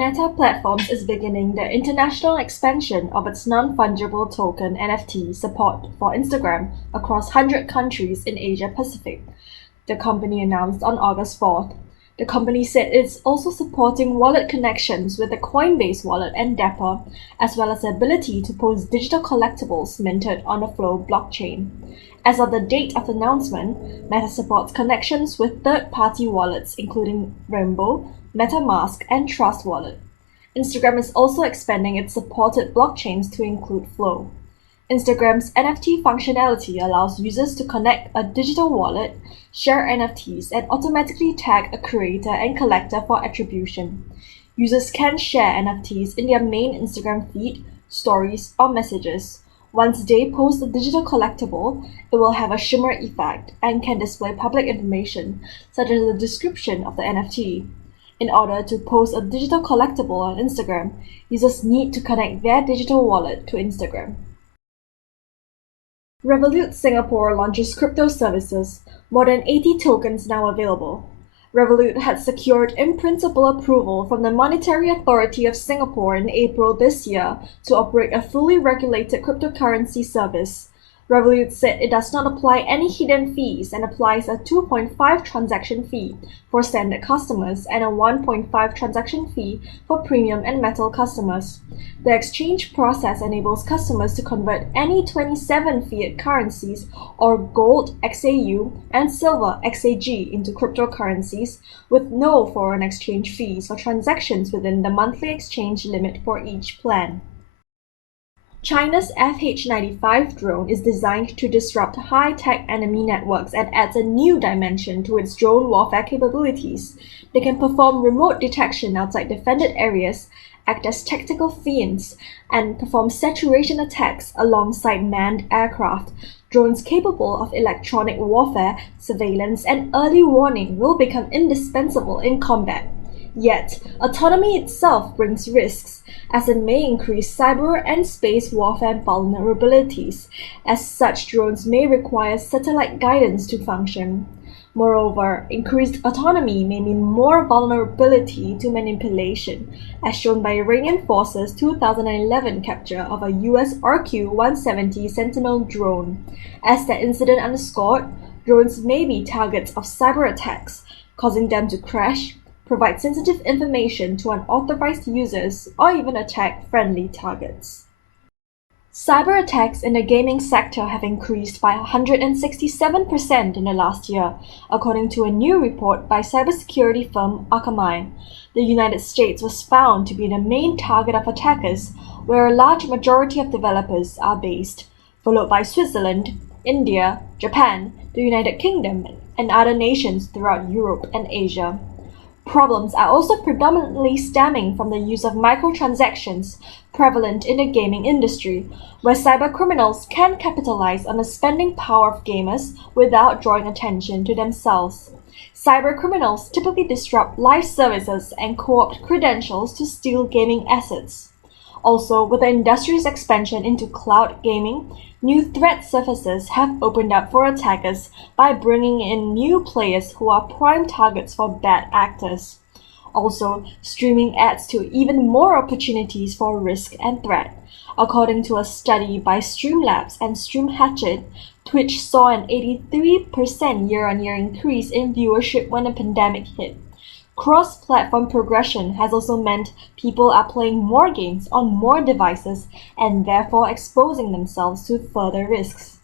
Meta Platforms is beginning the international expansion of its non-fungible token NFT support for Instagram across 100 countries in Asia-Pacific, the company announced on August 4th. The company said it's also supporting wallet connections with the Coinbase wallet and Dapper, as well as the ability to post digital collectibles minted on the Flow blockchain. As of the date of the announcement, Meta supports connections with third-party wallets including Rainbow, MetaMask, and Trust Wallet. Instagram is also expanding its supported blockchains to include Flow. Instagram's NFT functionality allows users to connect a digital wallet, share NFTs, and automatically tag a creator and collector for attribution. Users can share NFTs in their main Instagram feed, stories, or messages. Once they post a digital collectible, it will have a shimmer effect and can display public information, such as the description of the NFT. In order to post a digital collectible on Instagram, users need to connect their digital wallet to Instagram. Revolut Singapore launches crypto services, more than 80 tokens now available. Revolut had secured in-principle approval from the Monetary Authority of Singapore in April this year to operate a fully regulated cryptocurrency service. Revolut said it does not apply any hidden fees and applies a 2.5 transaction fee for standard customers and a 1.5 transaction fee for premium and metal customers. The exchange process enables customers to convert any 27 fiat currencies or gold XAU and silver XAG into cryptocurrencies with no foreign exchange fees for transactions within the monthly exchange limit for each plan. China's FH-95 drone is designed to disrupt high-tech enemy networks and adds a new dimension to its drone warfare capabilities. They can perform remote detection outside defended areas, act as tactical fiends, and perform saturation attacks alongside manned aircraft. Drones capable of electronic warfare, surveillance, and early warning will become indispensable in combat. Yet, autonomy itself brings risks, as it may increase cyber and space warfare vulnerabilities, as such drones may require satellite guidance to function. Moreover, increased autonomy may mean more vulnerability to manipulation, as shown by Iranian forces' 2011 capture of a US RQ-170 Sentinel drone. As the incident underscored, drones may be targets of cyber attacks, causing them to crash, provide sensitive information to unauthorized users, or even attack friendly targets. Cyber attacks in the gaming sector have increased by 167% in the last year, according to a new report by cybersecurity firm Akamai. The United States was found to be the main target of attackers, where a large majority of developers are based, followed by Switzerland, India, Japan, the United Kingdom, and other nations throughout Europe and Asia. Problems are also predominantly stemming from the use of microtransactions prevalent in the gaming industry, where cybercriminals can capitalize on the spending power of gamers without drawing attention to themselves. Cybercriminals typically disrupt live services and co-opt credentials to steal gaming assets. Also, with the industry's expansion into cloud gaming, new threat surfaces have opened up for attackers by bringing in new players who are prime targets for bad actors. Also, streaming adds to even more opportunities for risk and threat. According to a study by Streamlabs and StreamHatchet, Twitch saw an 83% year-on-year increase in viewership when the pandemic hit. Cross-platform progression has also meant people are playing more games on more devices and therefore exposing themselves to further risks.